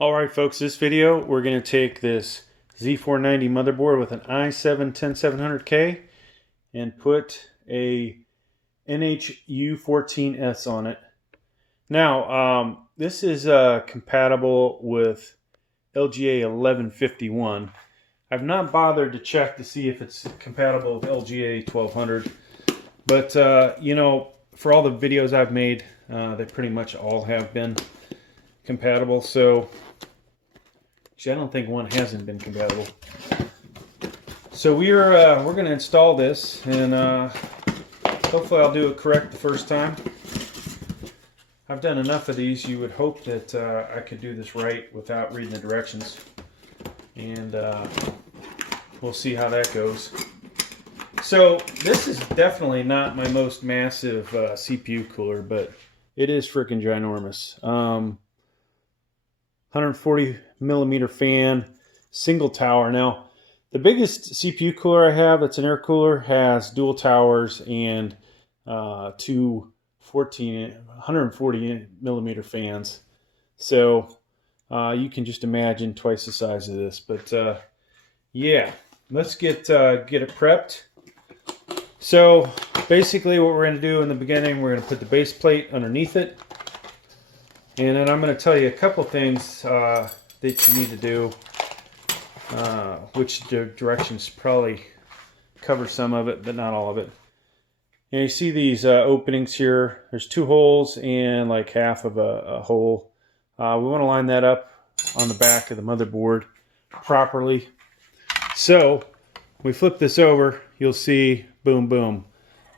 Alright folks, this video we're going to take this Z490 motherboard with an i7 10700K and put a U14s on it. Now this is compatible with LGA 1151. I've not bothered to check to see if it's compatible with LGA 1200, but you know, for all the videos I've made, they pretty much all have been compatible. So actually, I don't think one hasn't been compatible. So we're going to install this, and hopefully I'll do it correct the first time. I've done enough of these. You would hope that I could do this right without reading the directions, and we'll see how that goes. So this is definitely not my most massive CPU cooler, but it is freaking ginormous. 140 millimeter fan, single tower. Now, the biggest CPU cooler I have that's an air cooler has dual towers and two 140 millimeter fans. So you can just imagine twice the size of this. But yeah, let's get it prepped. So basically what we're going to do in the beginning, we're going to put the base plate underneath it. And then I'm going to tell you a couple things that you need to do, which directions probably cover some of it, but not all of it. And you see these openings here. There's two holes and like half of a hole. We want to line that up on the back of the motherboard properly. So we flip this over, you'll see boom, boom.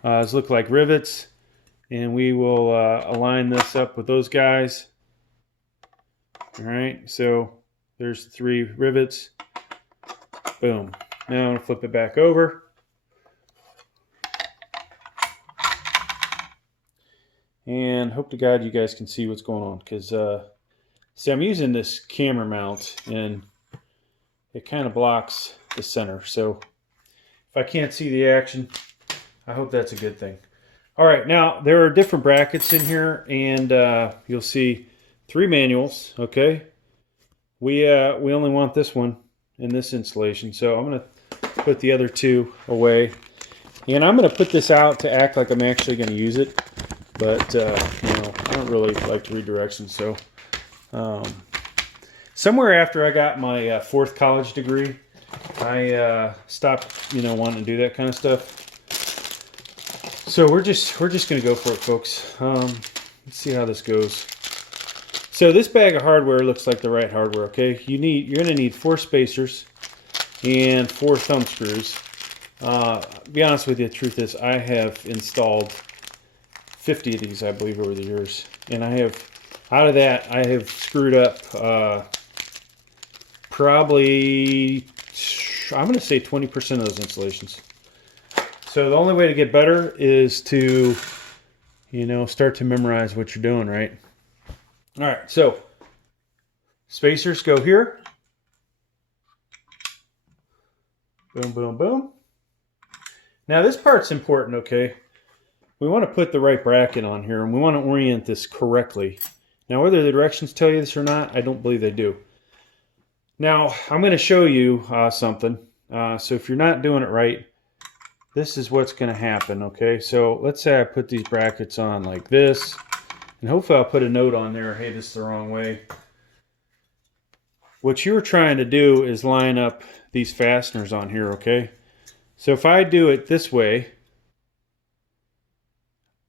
These look like rivets. And we will align this up with those guys. All right, so there's 3 rivets. Boom. Now I'm going to flip it back over. And hope to God you guys can see what's going on. Because, see, I'm using this camera mount, and it kind of blocks the center. So if I can't see the action, I hope that's a good thing. All right, now there are different brackets in here, and you'll see 3 manuals. Okay, we only want this one in this installation, so I'm going to put the other 2 away, and I'm going to put this out to act like I'm actually going to use it. But you know, I don't really like to read directions, so somewhere after I got my 4th college degree, I stopped wanting to do that kind of stuff. So we're just going to go for it, folks. Let's see how this goes. So this bag of hardware looks like the right hardware, okay? You're going to need 4 spacers and 4 thumb screws. To be honest with you, the truth is I have installed 50 of these, I believe, over the years. And out of that, I have screwed up probably, I'm going to say 20% of those installations. So the only way to get better is to, start to memorize what you're doing, right? All right, so spacers go here. Boom, boom, boom. Now this part's important, okay? We want to put the right bracket on here, and we want to orient this correctly. Now, whether the directions tell you this or not, I don't believe they do. Now, I'm going to show you something. So if you're not doing it right, this is what's going to happen, okay? So let's say I put these brackets on like this, and hopefully I'll put a note on there, hey, this is the wrong way. What you're trying to do is line up these fasteners on here, okay? So if I do it this way,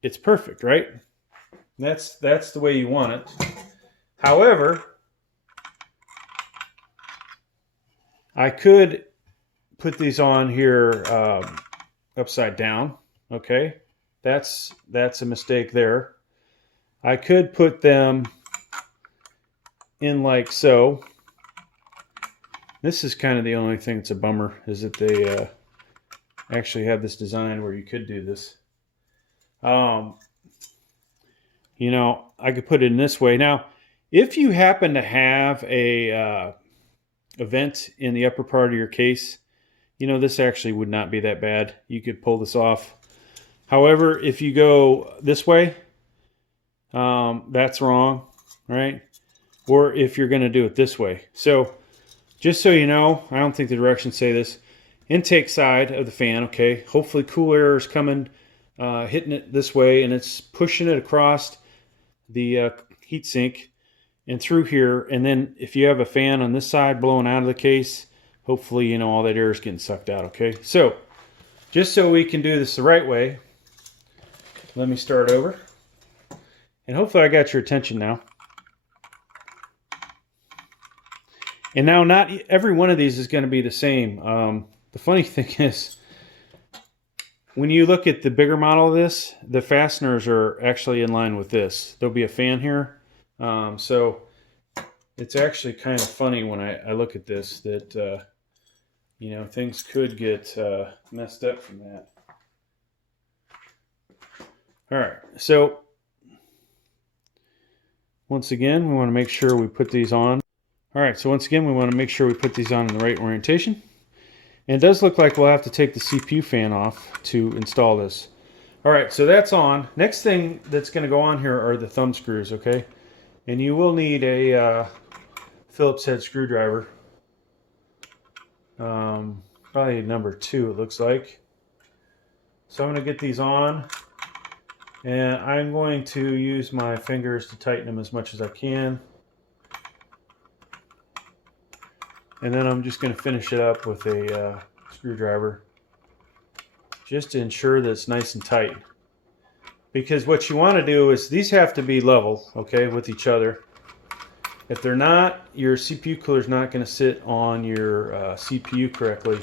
it's perfect, right? That's the way you want it. However, I could put these on here upside down, okay? That's a mistake there. I could put them in like so. This is kind of the only thing that's a bummer, is that they actually have this design where you could do this. I could put it in this way. Now, if you happen to have a vent in the upper part of your case, this actually would not be that bad. You could pull this off. However, if you go this way, that's wrong, right? or if you're going to do it this way. So just so you know, I don't think the directions say this. Intake side of the fan, okay, hopefully cool air is coming, hitting it this way, and it's pushing it across the heatsink and through here. And then if you have a fan on this side blowing out of the case, hopefully, you know, all that air is getting sucked out, okay? So just so we can do this the right way, let me start over. And hopefully I got your attention now. And now not every one of these is going to be the same. The funny thing is, when you look at the bigger model of this, the fasteners are actually in line with this. There'll be a fan here. So it's actually kind of funny when I look at this that, you know, things could get messed up from that. All right, so once again, we want to make sure we put these on. All right, so once again, we want to make sure we put these on in the right orientation. And it does look like we'll have to take the CPU fan off to install this. All right, so that's on. Next thing that's going to go on here are the thumb screws, okay? And you will need a Phillips head screwdriver. Probably number 2, it looks like. So I'm going to get these on. And I'm going to use my fingers to tighten them as much as I can. And then I'm just going to finish it up with a screwdriver just to ensure that it's nice and tight. Because what you want to do is these have to be level, okay, with each other. If they're not, your CPU cooler is not going to sit on your CPU correctly.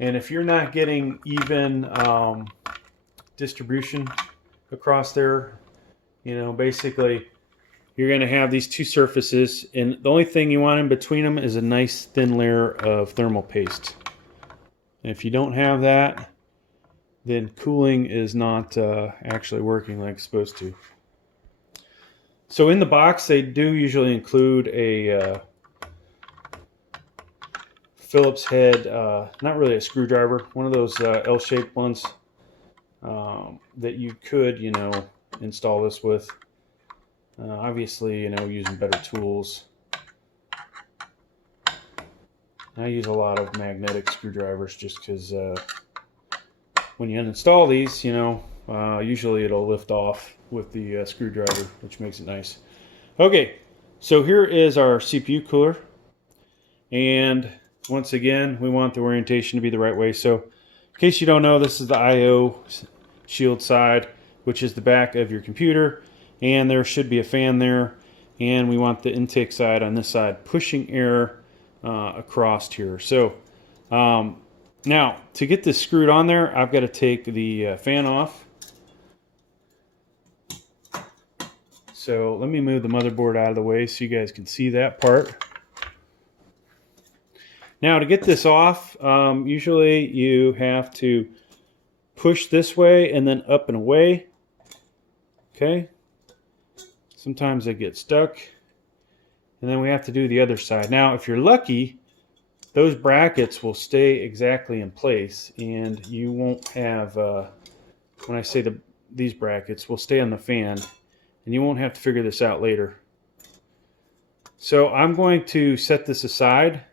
And if you're not getting even distribution across there, you know, basically you're going to have these two surfaces, and the only thing you want in between them is a nice thin layer of thermal paste. And if you don't have that, then cooling is not actually working like it's supposed to. So in the box, they do usually include a Phillips head, not really a screwdriver, one of those L-shaped ones that you could, you know, install this with. Obviously, you know, using better tools. I use a lot of magnetic screwdrivers just because when you uninstall these, you know, usually it'll lift off with the screwdriver, which makes it nice. Okay, so here is our CPU cooler. And once again, we want the orientation to be the right way. So in case you don't know, this is the I/O shield side, which is the back of your computer. And there should be a fan there, and we want the intake side on this side pushing air across here. So now to get this screwed on there, I've got to take the fan off. So let me move the motherboard out of the way so you guys can see that part. Now to get this off, usually you have to push this way and then up and away. Okay. Sometimes they get stuck, and then we have to do the other side. Now, if you're lucky, those brackets will stay exactly in place, and you won't have, when I say these brackets will stay on the fan, and you won't have to figure this out later. So I'm going to set this aside,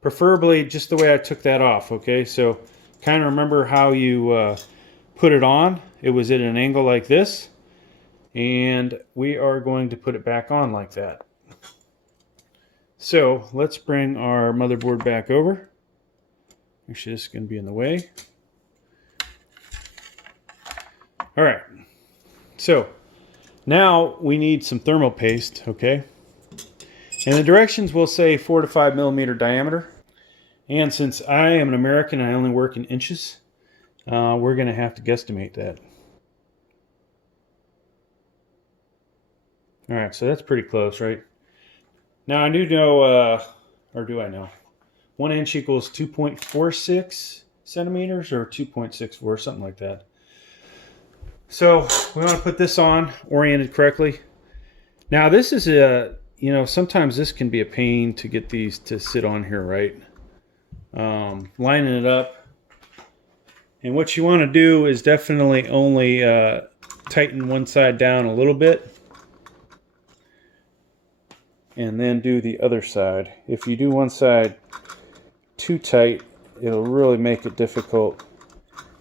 preferably just the way I took that off, okay? So kind of remember how you put it on. It was at an angle like this. And we are going to put it back on like that. So let's bring our motherboard back over. Actually, this is going to be in the way. All right. So now we need some thermal paste, okay? And the directions will say 4 to 5 millimeter diameter. And since I am an American and I only work in inches, we're going to have to guesstimate that. All right, so that's pretty close, right? Now I do know, or do I know? 1 inch equals 2.46 centimeters or 2.64, something like that. So we want to put this on, oriented correctly. Now this is a, you know, sometimes this can be a pain to get these to sit on here, right? Lining it up. And what you want to do is definitely only tighten one side down a little bit. and then do the other side. If you do one side too tight, it'll really make it difficult.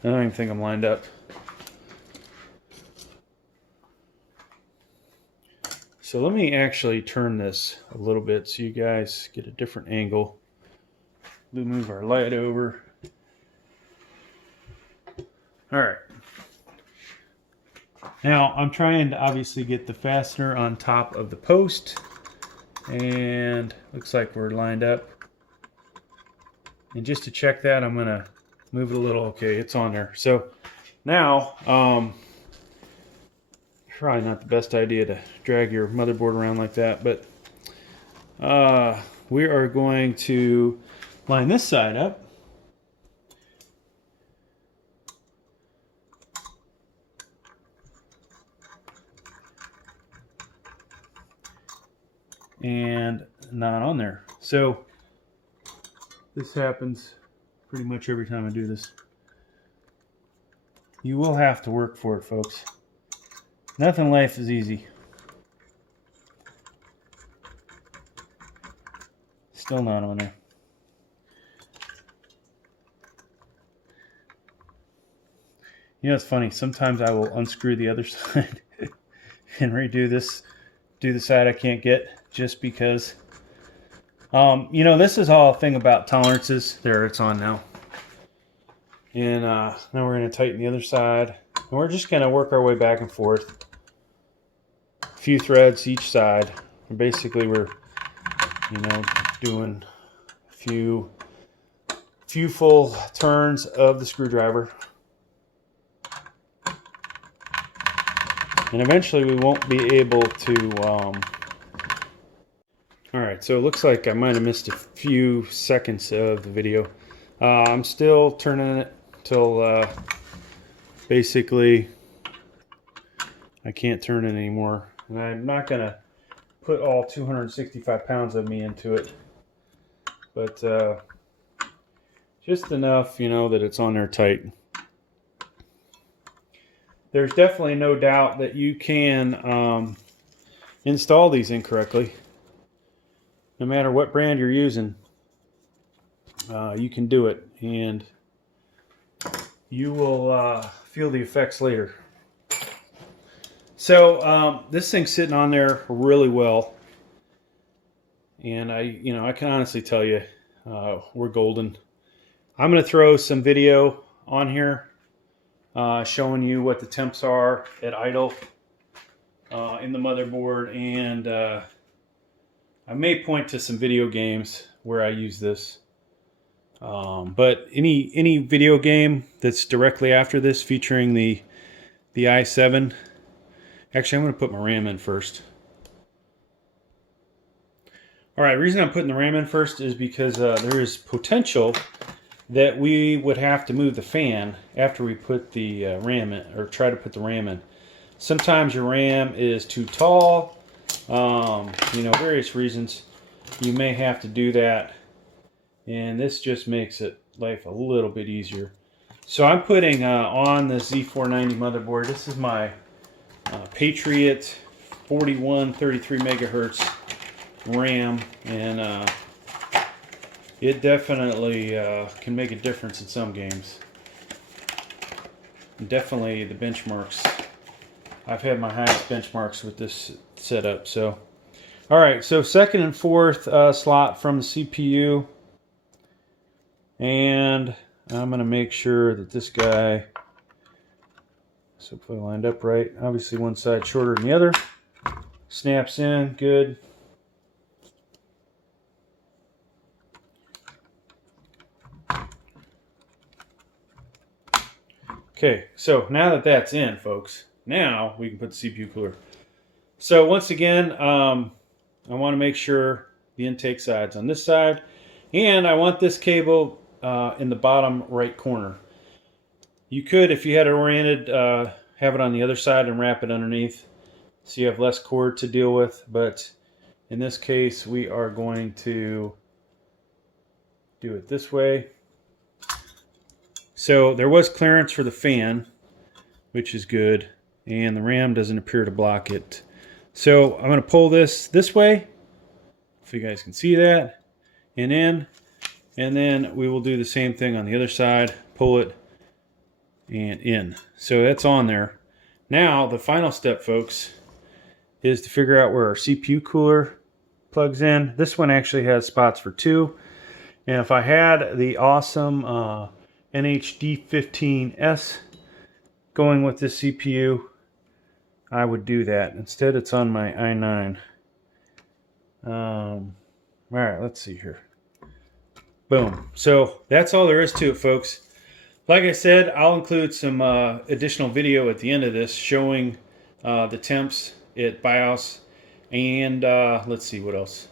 I don't even think I'm lined up. So let me actually turn this a little bit so you guys get a different angle. We'll move our light over. All right. Now I'm trying to obviously get the fastener on top of the post, and looks like we're lined up. And just to check that, I'm gonna move it a little. Okay, it's on there. So now, probably not the best idea to drag your motherboard around like that, but we are going to line this side up. And not on there. So this happens pretty much every time I do this. You will have to work for it, folks. Nothing in life is easy. Still not on there. You know, it's funny. Sometimes I will unscrew the other side and redo this, do the side I can't get, just because. You know, this is all a thing about tolerances. There, it's on now. And now we're going to tighten the other side. And we're just going to work our way back and forth. A few threads each side. And basically, we're, you know, doing a few full turns of the screwdriver. And eventually we won't be able to... Alright, so it looks like I might have missed a few seconds of the video. I'm still turning it till basically I can't turn it anymore. And I'm not going to put all 265 pounds of me into it. But just enough, you know, that it's on there tight. There's definitely no doubt that you can install these incorrectly. No matter what brand you're using, you can do it, and you will feel the effects later. So this thing's sitting on there really well, and I can honestly tell you, we're golden. I'm going to throw some video on here showing you what the temps are at idle in the motherboard, and I may point to some video games where I use this. But any video game that's directly after this featuring the i7. Actually, I'm going to put my RAM in first. Alright, the reason I'm putting the RAM in first is because there is potential that we would have to move the fan after we put the RAM in, or try to put the RAM in. Sometimes your RAM is too tall. You know, various reasons. You may have to do that, and this just makes life a little bit easier. So I'm putting on the Z490 motherboard. This is my Patriot 4133 megahertz RAM, and it definitely can make a difference in some games. And definitely the benchmarks. I've had my highest benchmarks with this setup. So, all right. So second and fourth slot from the CPU, and I'm going to make sure that this guy is hopefully lined up right. Obviously, one side shorter than the other. Snaps in good. Okay, so now that that's in, folks, now we can put the CPU cooler. So once again, I want to make sure the intake side's on this side, and I want this cable in the bottom right corner. You could, if you had it oriented, have it on the other side and wrap it underneath, so you have less cord to deal with. But in this case, we are going to do it this way. So there was clearance for the fan, which is good, and the RAM doesn't appear to block it. So I'm going to pull this way, if you guys can see that, and in. And then we will do the same thing on the other side. Pull it and in. So that's on there. Now, the final step, folks, is to figure out where our CPU cooler plugs in. This one actually has spots for 2. And if I had the awesome V20S going with this CPU, I would do that. Instead, it's on my i9. All right, let's see here. Boom. So that's all there is to it, folks. Like I said, I'll include some additional video at the end of this showing the temps at BIOS, and let's see what else.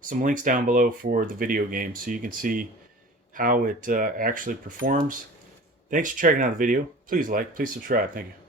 Some links down below for the video game so you can see how it actually performs. Thanks for checking out the video. Please like, please subscribe. Thank you.